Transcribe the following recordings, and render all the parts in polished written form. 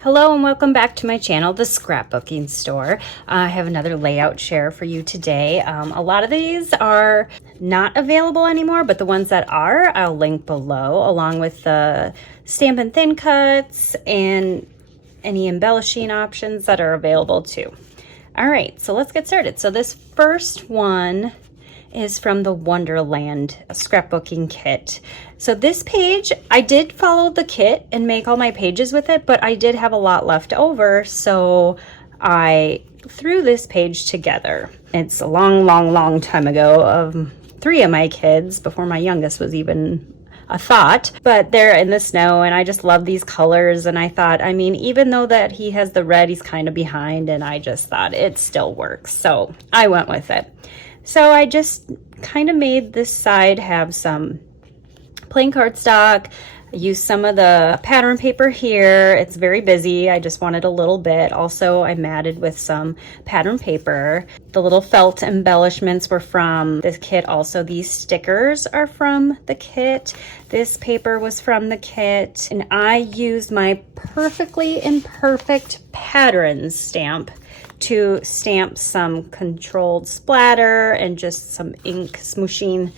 Hello and welcome back to my channel, The Scrapbooking Store. I have another layout share for you today. A lot of these are not available anymore, but the ones that are, I'll link below, along with the Stampin' Thin Cuts and any embellishing options that are available too. All right, so let's get started. So this first one is from the Wonderland scrapbooking kit. So this page, I did follow the kit and make all my pages with it, but I did have a lot left over, so I threw this page together. It's a long time ago of 3 of my kids, before my youngest was even a thought, but they're in the snow and I just love these colors, and I thought, I mean, even though that he has the red, he's kind of behind, and I just thought it still works, so I went with it. So I just kind of made this side have some plain cardstock. I used some of the pattern paper here. It's very busy. I just wanted a little bit. Also, I matted with some pattern paper. The little felt embellishments were from this kit. Also, these stickers are from the kit. This paper was from the kit. And I used my Perfectly Imperfect Patterns stamp to stamp some controlled splatter and just some ink smooshing,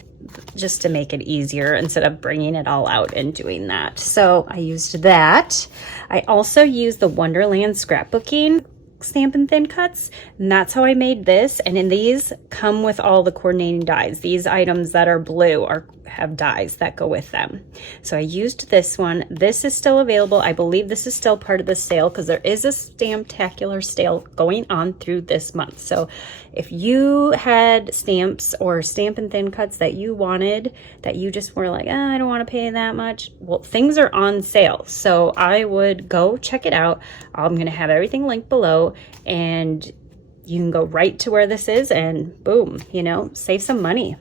just to make it easier instead of bringing it all out and doing that. So I used that. I also used the Wonderland scrapbooking Stampin' Thin Cuts, and that's how I made this. And in these come with all the coordinating dies. These items that are blue have dies that go with them. So I used this one. This is still available. I believe this is still part of the sale because there is a Stamptacular sale going on through this month. So if you had stamps or Stampin' Thin Cuts that you wanted, that you just were like, I don't want to pay that much, well, things are on sale. So I would go check it out. I'm going to have everything linked below, and you can go right to where this is and boom, you know, save some money.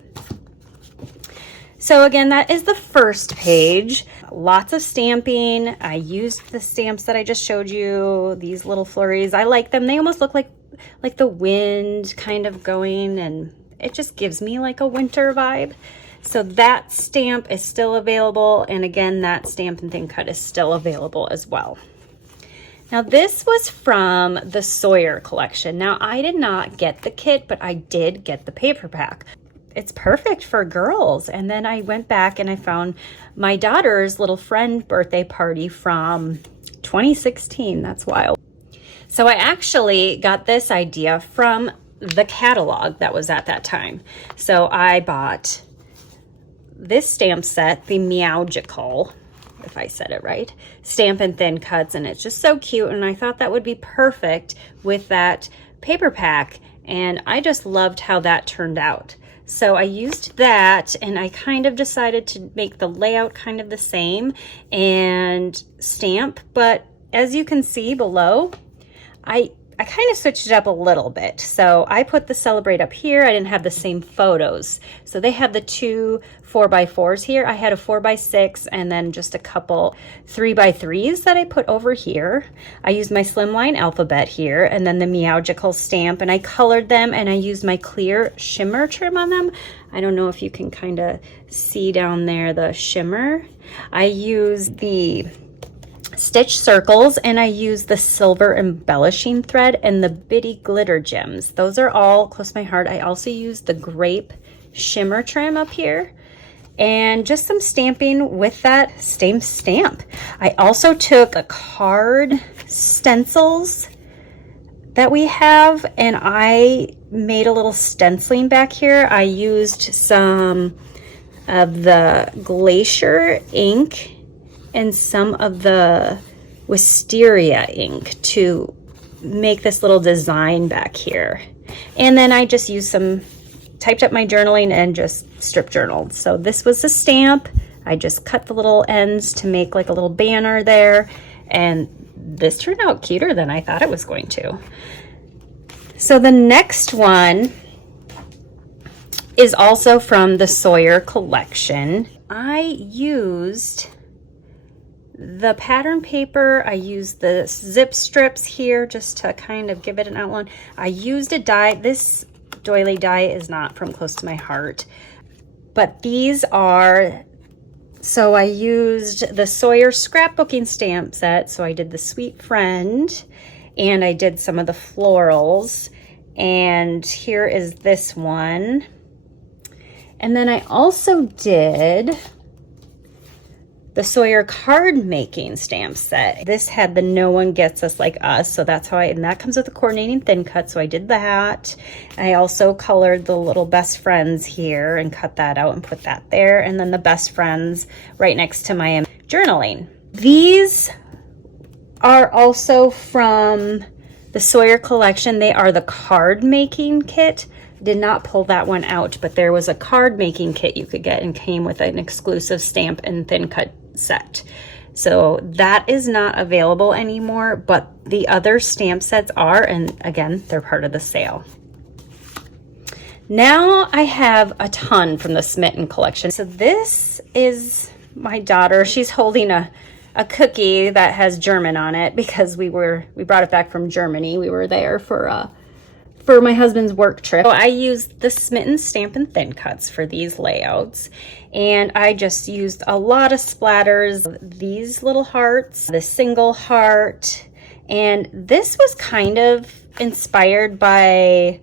So again, that is the first page. Lots of stamping. I used the stamps that I just showed you, these little flurries. I like them. They almost look like the wind kind of going, and it just gives me like a winter vibe. So that stamp is still available, and again, that Stampin' Thin Cut is still available as well. Now this was from the Sawyer collection. Now I did not get the kit, but I did get the paper pack. It's perfect for girls. And then I went back and I found my daughter's little friend birthday party from 2016. That's wild. So I actually got this idea from the catalog that was at that time. So I bought this stamp set, the Meowgical, if I said it right, Stampin' Thin Cuts, and it's just so cute, and I thought that would be perfect with that paper pack, and I just loved how that turned out. So I used that, and I kind of decided to make the layout kind of the same and stamp, but as you can see below, I kind of switched it up a little bit. So I put the Celebrate up here. I didn't have the same photos. So they have the 2 4x4s here. I had a 4x6 and then just a couple 3x3s that I put over here. I used my Slimline alphabet here and then the Meowgical stamp, and I colored them, and I used my clear shimmer trim on them. I don't know if you can kind of see down there the shimmer. I used the stitch circles, and I use the silver embellishing thread and the bitty glitter gems. Those are all close to my heart. I also use the grape shimmer trim up here, and just some stamping with that same stamp. I also took a card stencils that we have, and I made a little stenciling back here. I used some of the Glacier ink and some of the Wisteria ink to make this little design back here. And then I just used typed up my journaling and just strip journaled. So this was the stamp. I just cut the little ends to make like a little banner there, and this turned out cuter than I thought it was going to. So the next one is also from the Sawyer collection. I used the pattern paper. I used the zip strips here just to kind of give it an outline. I used a die. This doily die is not from close to my heart, but these are So I used the Sawyer scrapbooking stamp set. So I did the Sweet Friend and I did some of the florals. And here is this one. And then I also did the Sawyer card making stamp set. This had the No One Gets Us Like Us, so that's how and that comes with a coordinating thin cut, so I did that. I also colored the little best friends here and cut that out and put that there, and then the best friends right next to my journaling. These are also from the Sawyer collection. They are the card making kit. Did not pull that one out, but there was a card making kit you could get and came with an exclusive stamp and thin cut set. So that is not available anymore, but the other stamp sets are, and again, they're part of the sale. Now I have a ton from the Smitten collection. So this is my daughter. She's holding a cookie that has German on it because we brought it back from Germany. We were there for my husband's work trip. So I used the Smitten stamp and thin cuts for these layouts, and I just used a lot of splatters, these little hearts, the single heart, and this was kind of inspired by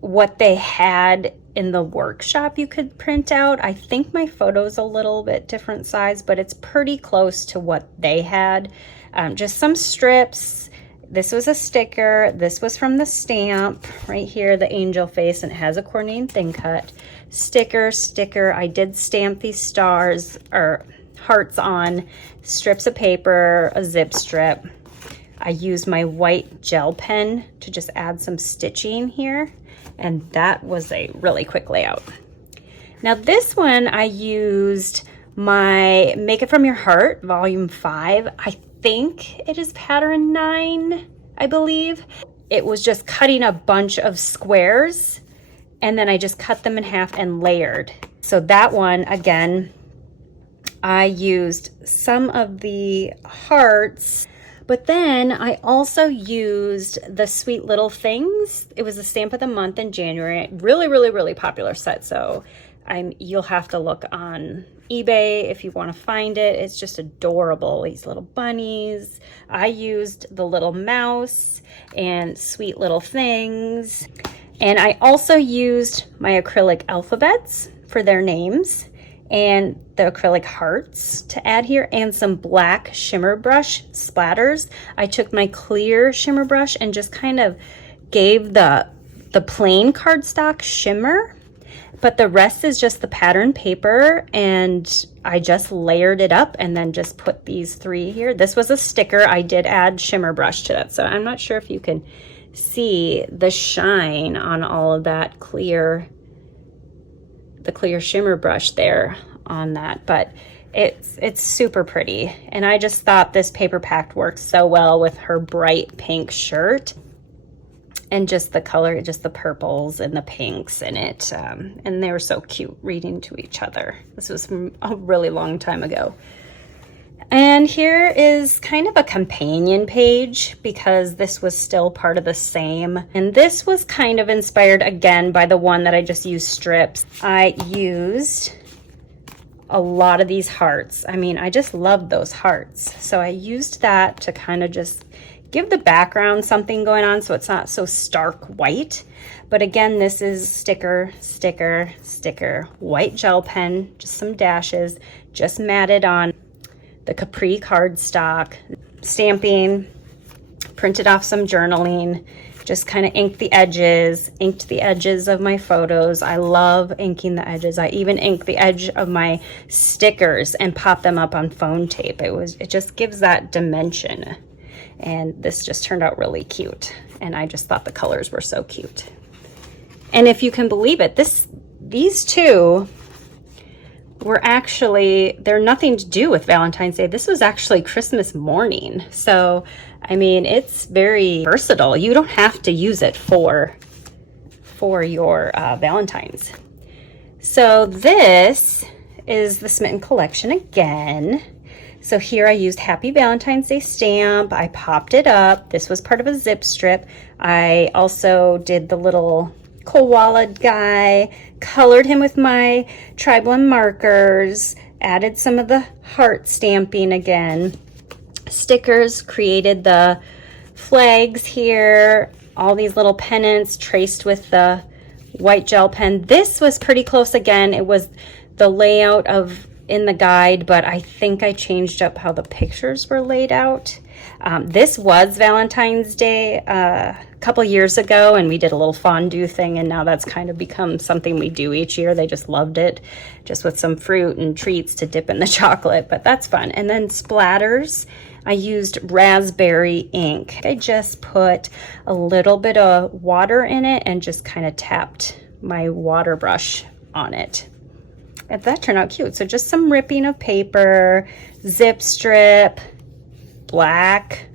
what they had in the workshop you could print out. I think my photo's a little bit different size, but it's pretty close to what they had. Just some strips. This was a sticker. This was from the stamp right here, the angel face, and it has a coordinating thin cut. Sticker. I did stamp these stars or hearts on strips of paper, a zip strip. I used my white gel pen to just add some stitching here, and that was a really quick layout. Now this one I used my Make It From Your Heart, volume 5. I think it is pattern 9, I believe. It was just cutting a bunch of squares, and then I just cut them in half and layered. So that one, again, I used some of the hearts, but then I also used the Sweet Little Things. It was the stamp of the month in January. Really popular set. So you'll have to look on eBay if you want to find it. It's just adorable, these little bunnies. I used the little mouse and Sweet Little Things, and I also used my acrylic alphabets for their names and the acrylic hearts to add here, and some black shimmer brush splatters. I took my clear shimmer brush and just kind of gave the plain cardstock shimmer, but the rest is just the pattern paper, and I just layered it up and then just put these 3 here. This was a sticker. I did add shimmer brush to that, so I'm not sure if you can see the shine on all of that the clear shimmer brush there on that, but it's super pretty. And I just thought this paper pack works so well with her bright pink shirt. And just the color, just the purples and the pinks in it. And they were so cute reading to each other. This was from a really long time ago. And here is kind of a companion page because this was still part of the same. And this was kind of inspired again by the one that I just used strips. I used a lot of these hearts. I mean, I just love those hearts. So I used that to kind of just give the background something going on so it's not so stark white. But again, this is sticker, white gel pen, just some dashes, just matted on the Capri cardstock, stamping, printed off some journaling, just kind of inked the edges of my photos. I love inking the edges. I even inked the edge of my stickers and pop them up on phone tape. It just gives that dimension. And this just turned out really cute. And I just thought the colors were so cute. And if you can believe it, these two were actually, they're nothing to do with Valentine's Day. This was actually Christmas morning. So, I mean, it's very versatile. You don't have to use it for your Valentine's. So this is the Smitten collection again. So here I used Happy Valentine's Day stamp. I popped it up. This was part of a zip strip. I also did the little koala guy, colored him with my Tri Blend markers, Added some of the heart stamping again. Stickers, created the flags here, all these little pennants traced with the white gel pen. This was pretty close again. It was the layout of in the guide, but I think I changed up how the pictures were laid out. This was Valentine's Day a couple years ago, and we did a little fondue thing, and now that's kind of become something we do each year. They just loved it, just with some fruit and treats to dip in the chocolate, but that's fun. And then splatters, I used raspberry ink. I just put a little bit of water in it and just kind of tapped my water brush on it. And that turned out cute. So just some ripping of paper, zip strip, black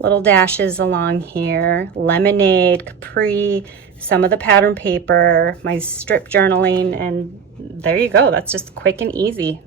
little dashes along here, lemonade, capri, some of the pattern paper, my strip journaling, and there you go. That's just quick and easy.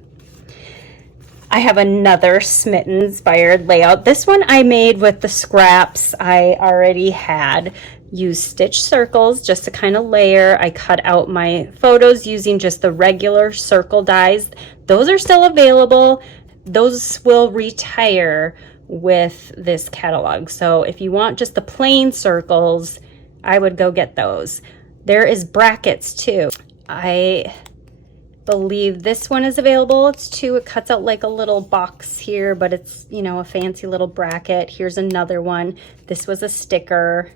I have another Smitten inspired layout. This one I made with the scraps I already had. Used stitch circles just to kind of layer. I cut out my photos using just the regular circle dies. Those are still available. Those will retire with this catalog. So if you want just the plain circles, I would go get those. There is brackets too. I believe this one is available. It's two. It cuts out like a little box here, but it's, you know, a fancy little bracket. Here's another one. This was a sticker,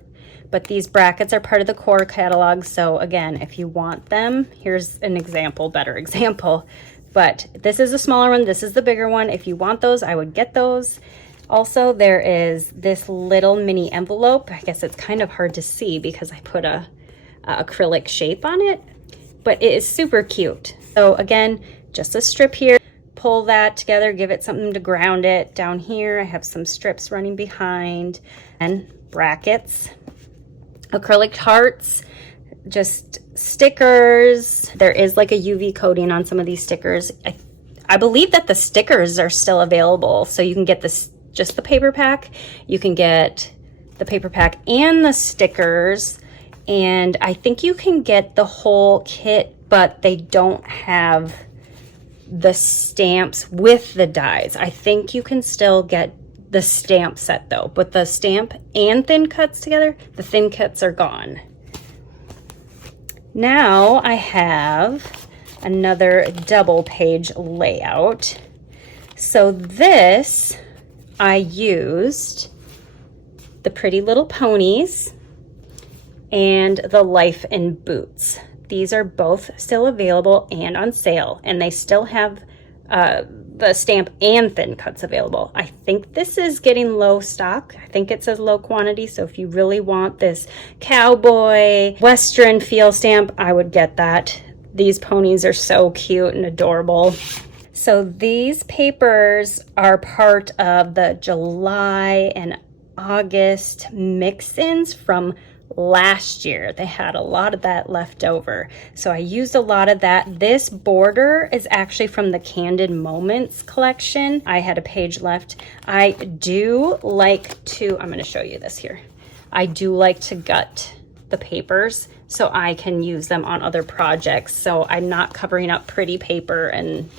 but these brackets are part of the core catalog. So again, if you want them, here's an example, better example. But this is a smaller one. This is the bigger one. If you want those, I would get those. Also, there is this little mini envelope. I guess it's kind of hard to see because I put a acrylic shape on it, but it is super cute. So again, just a strip here, pull that together, give it something to ground it. Down here, I have some strips running behind and brackets, acrylic hearts, just stickers. There is like a UV coating on some of these stickers. I believe that the stickers are still available. So you can get this, just the paper pack. You can get the paper pack and the stickers. And I think you can get the whole kit, but they don't have the stamps with the dies. I think you can still get the stamp set though, but the stamp and thin cuts together, the thin cuts are gone. Now I have another double page layout. So this, I used the Pretty Little Ponies and the Life in Boots. These are both still available and on sale, and they still have the stamp and thin cuts available. I think this is getting low stock. I think it says low quantity, so if you really want this cowboy western feel stamp, I would get that. These ponies are so cute and adorable. So these papers are part of the July and August mix-ins from last year. They had a lot of that left over, so I used a lot of that. This border is actually from the Candid Moments collection. I had a page left. I do like to, I'm going to show you this here. I do like to gut the papers so I can use them on other projects, so I'm not covering up pretty paper and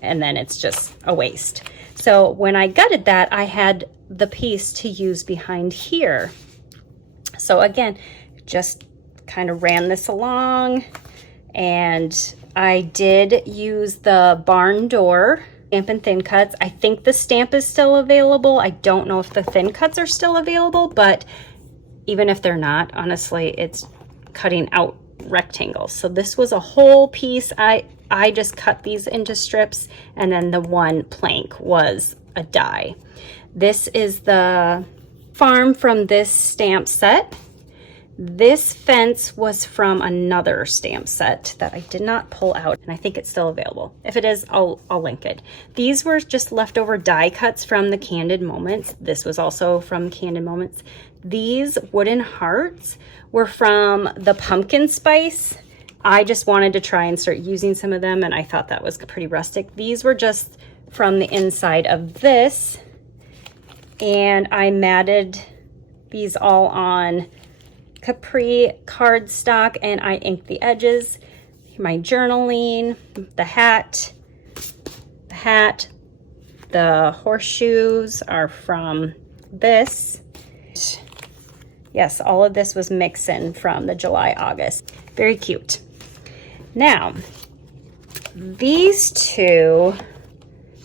then it's just a waste. So when I gutted that, I had the piece to use behind here. So again, just kind of ran this along, and I did use the barn door stamp and thin cuts. I think the stamp is still available. I don't know if the thin cuts are still available, but even if they're not, honestly, it's cutting out rectangles. So this was a whole piece. I just cut these into strips, and then the one plank was a die. This is the farm from this stamp set. This fence was from another stamp set that I did not pull out, and I think it's still available. If it is, I'll link it. These were just leftover die cuts from the Candid Moments. This was also from Candid Moments. These wooden hearts were from the pumpkin spice. I just wanted to try and start using some of them, and I thought that was pretty rustic. These were just from the inside of this, and I matted these all on Capri cardstock, and I inked the edges. My journaling, the hat, hat. The horseshoes are from this. Yes, all of this was mixin from the July, August. Very cute. Now, these two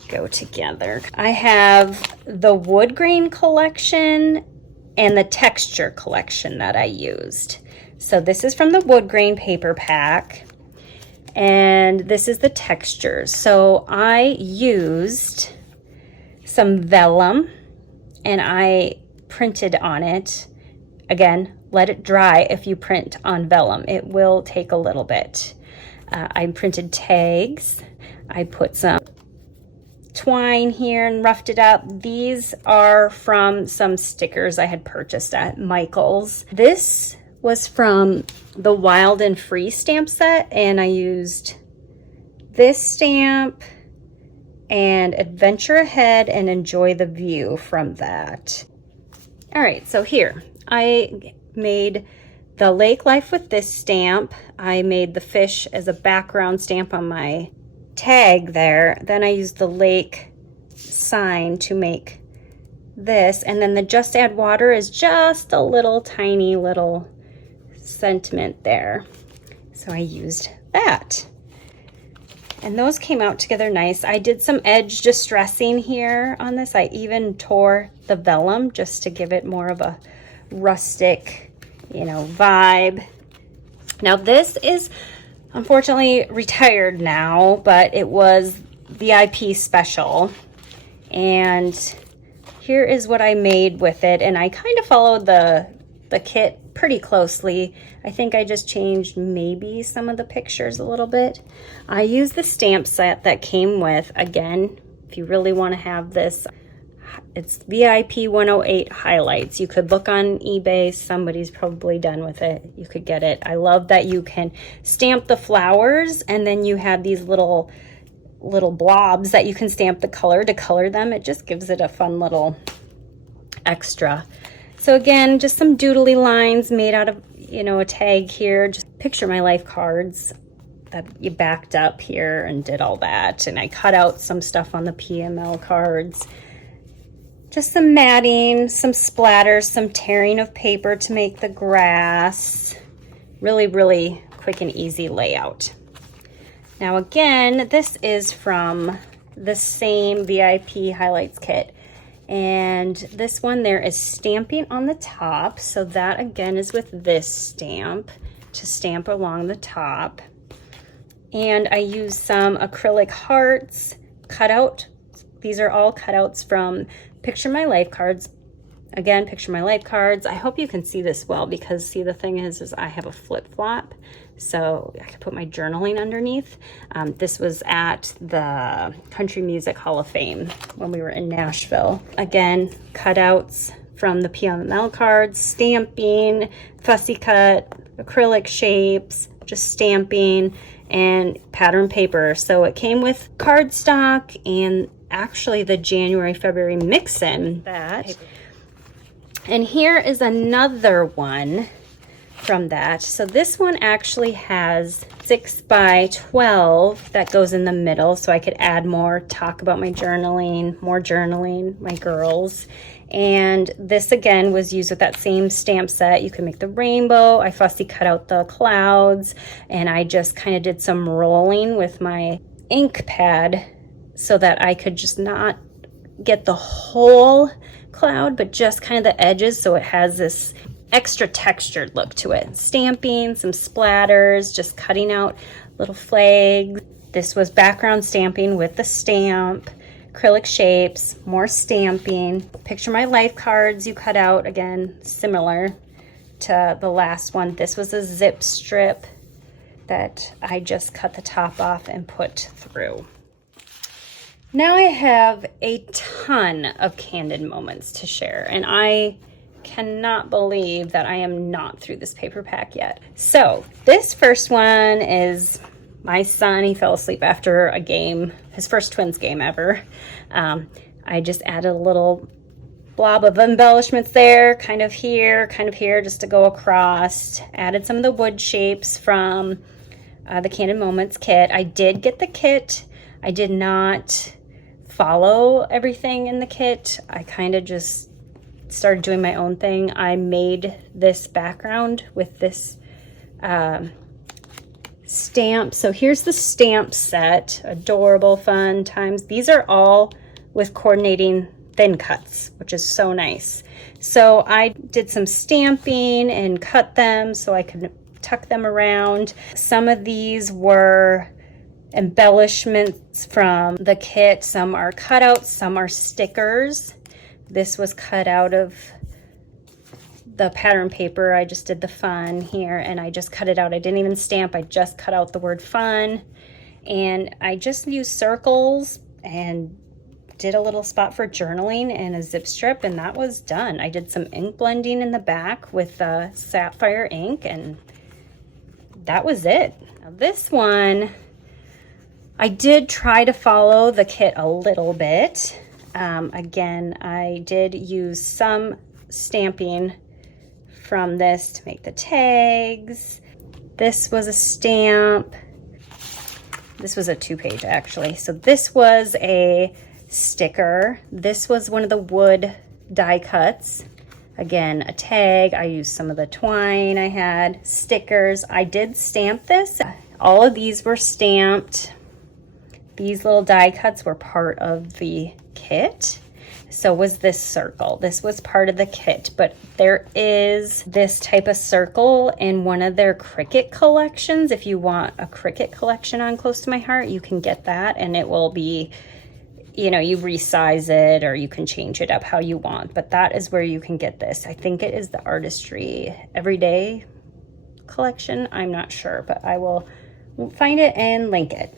go together. I have the wood grain collection and the texture collection that I used. So this is from the wood grain paper pack, and this is the textures. So I used some vellum and I printed on it. Again, let it dry if you print on vellum. It will take a little bit. I printed tags. I put some twine here and roughed it up. These are from some stickers I had purchased at Michael's. This was from the Wild and Free stamp set, and I used this stamp and Adventure Ahead and Enjoy the View from that. All right, so here I made the lake life with this stamp. I made the fish as a background stamp on my tag there. Then I used the lake sign to make this, and then the Just Add Water is just a little tiny little sentiment there. So I used that. And those came out together nice. I did some edge distressing here on this. I even tore the vellum just to give it more of a rustic, you know, vibe. Now this is unfortunately retired now, but it was VIP special. And here is what I made with it. And I kind of followed the kit pretty closely. I think I just changed maybe some of the pictures a little bit. I used the stamp set that came with. Again, if you really want to have this, it's VIP 108 highlights. You could look on eBay. Somebody's probably done with it. You could get it. I love that you can stamp the flowers, and then you have these little blobs that you can stamp the color to color them. It just gives it a fun little extra. So again, just some doodly lines made out of, you know, a tag here. Just picture my life cards that you backed up here and did all that. And I cut out some stuff on the PML cards. Just some matting, some splatters, some tearing of paper to make the grass. Really, really quick and easy layout. Now again, this is from the same VIP highlights kit. And this one there is stamping on the top. So that again is with this stamp to stamp along the top. And I used some acrylic hearts cut out. These are all cutouts from Picture My Life cards. Again, Picture My Life cards. I hope you can see this well, because see, the thing is I have a flip-flop, so I could put my journaling underneath. This was at the Country Music Hall of Fame when we were in Nashville. Again, cutouts from the PML cards, stamping, fussy cut, acrylic shapes, just stamping, and pattern paper. So it came with cardstock and actually the January, February mix-in that. And here is another one from that. So this one actually has 6 by 12 that goes in the middle, so I could add more, talk about my journaling, more journaling, my girls. And this again was used with that same stamp set. You can make the rainbow. I fussy cut out the clouds, and I just kind of did some rolling with my ink pad so that I could just not get the whole cloud, but just kind of the edges, so it has this extra textured look to it. Stamping, some splatters, just cutting out little flags. This was background stamping with the stamp, acrylic shapes, more stamping. Picture My Life cards you cut out, again, similar to the last one. This was a zip strip that I just cut the top off and put through. Now I have a ton of Candid moments to share, and I cannot believe that I am not through this paper pack yet. So this first one is my son. He fell asleep after a game, his first Twins game ever. I just added a little blob of embellishments there, kind of here, just to go across. Added some of the wood shapes from the Candid Moments kit. I did get the kit. I did not follow everything in the kit. I kind of just started doing my own thing. I made this background with this stamp. So here's the stamp set. Adorable, fun times. These are all with coordinating thin cuts, which is so nice. So I did some stamping and cut them so I could tuck them around. Some of these were embellishments from the kit. Some are cutouts, some are stickers. This was cut out of the pattern paper. I just did the fun here and I just cut it out. I didn't even stamp, I just cut out the word fun. And I just used circles and did a little spot for journaling and a zip strip, and that was done. I did some ink blending in the back with sapphire ink, and that was it. Now this one, I did try to follow the kit a little bit. Again, I did use some stamping from this to make the tags. This was a stamp. This was a 2-page actually. So this was a sticker. This was one of the wood die cuts. Again, a tag. I used some of the twine I had. Stickers. I did stamp this. All of these were stamped. These little die cuts were part of the kit. So was this circle. This was part of the kit, but there is this type of circle in one of their Cricut collections. If you want a Cricut collection on Close to My Heart, you can get that, and it will be, you know, you resize it or you can change it up how you want, but that is where you can get this. I think it is the Artistry Everyday collection. I'm not sure, but I will find it and link it.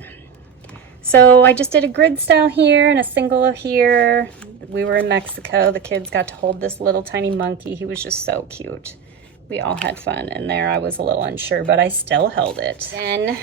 So I just did a grid style here and a single here. We were in Mexico. The kids got to hold this little tiny monkey. He was just so cute. We all had fun in there. I was a little unsure, but I still held it. Then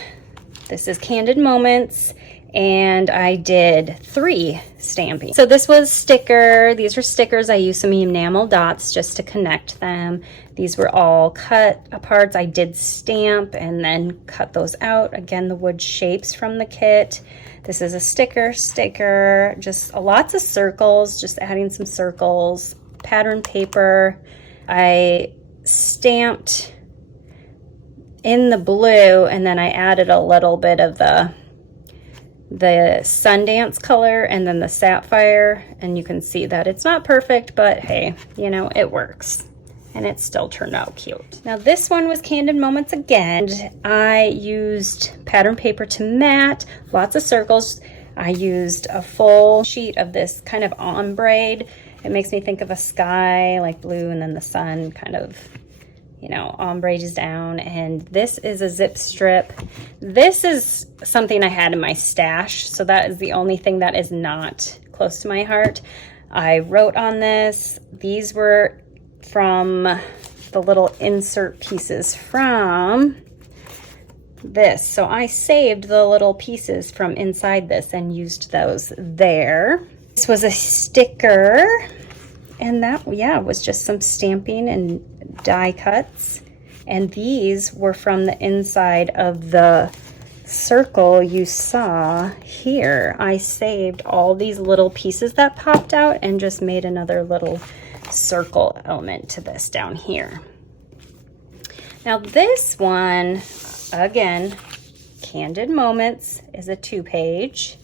this is Candid Moments, and I did 3 stamping. So this was sticker. These were stickers. I used some enamel dots just to connect them. These were all cut aparts. I did stamp and then cut those out. Again, the wood shapes from the kit. This is a sticker, just lots of circles, just adding some circles, pattern paper. I stamped in the blue and then I added a little bit of the Sundance color and then the sapphire, and you can see that it's not perfect, but hey, you know, it works. And it still turned out cute. Now this one was Candid Moments again. I used pattern paper to mat, lots of circles. I used a full sheet of this kind of ombre. It makes me think of a sky, like blue, and then the sun kind of, you know, ombres down. And this is a zip strip. This is something I had in my stash, so that is the only thing that is not close to my heart. I wrote on this. These were from the little insert pieces from this. So I saved the little pieces from inside this and used those there. This was a sticker, and that, yeah, was just some stamping and die cuts. And these were from the inside of the circle you saw here. I saved all these little pieces that popped out and just made another little circle element to this down here. Now this one, again, Candid Moments, is a 2-page,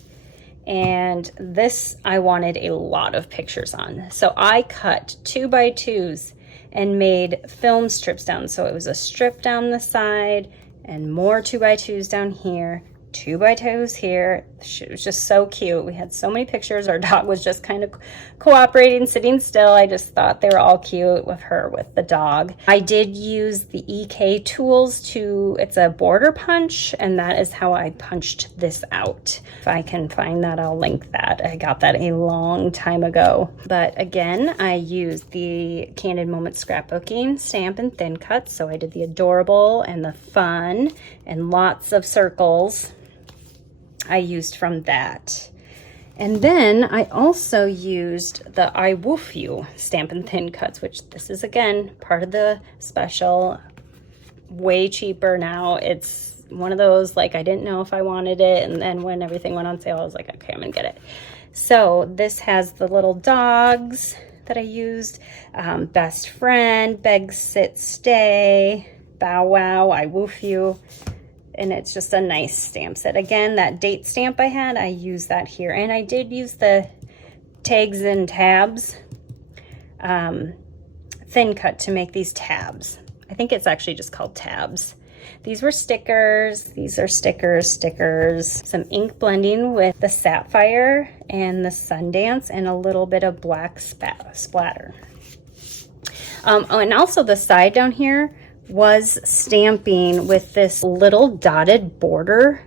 and this I wanted a lot of pictures on. So I cut 2x2s and made film strips down. So it was a strip down the side and more 2x2s down here, 2x2s here. She was just so cute. We had so many pictures. Our dog was just kind of cooperating, sitting still. I just thought they were all cute with her, with the dog. I did use the EK tools to, it's a border punch, and that is how I punched this out. If I can find that, I'll link that. I got that a long time ago. But again, I used the Candid Moments scrapbooking stamp and thin cuts. So I did the adorable and the fun and lots of circles I used from that. And then I also used the I Woof You Stampin' Thin Cuts, which this is, again, part of the special. Way cheaper now. It's one of those, like, I didn't know if I wanted it, and then when everything went on sale, I was like, okay, I'm gonna get it. So this has the little dogs that I used, best friend, beg, sit, stay, bow wow, I woof you. And it's just a nice stamp set. Again, that date stamp I had, I used that here. And I did use the tags and tabs, thin cut to make these tabs. I think it's actually just called tabs. These were stickers. These are stickers. Some ink blending with the Sapphire and the Sundance and a little bit of black splatter. Oh, and also the side down here was stamping with this little dotted border.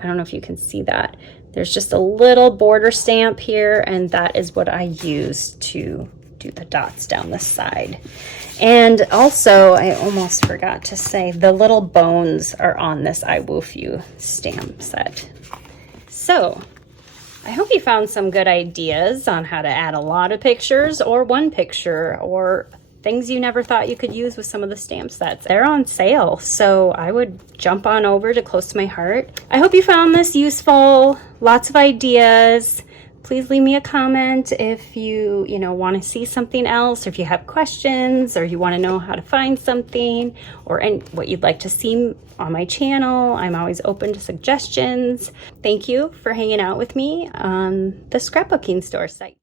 I don't know if you can see that. There's just a little border stamp here, and that is what I used to do the dots down the side. And also, I almost forgot to say, the little bones are on this I Woof You stamp set. So, I hope you found some good ideas on how to add a lot of pictures or one picture, or things you never thought you could use with some of the stamp sets. They're on sale, so I would jump on over to Close to My Heart. I hope you found this useful, lots of ideas. Please leave me a comment if you want to see something else, or if you have questions, or you want to know how to find something, or what you'd like to see on my channel. I'm always open to suggestions. Thank you for hanging out with me on the Scrapbooking Store site.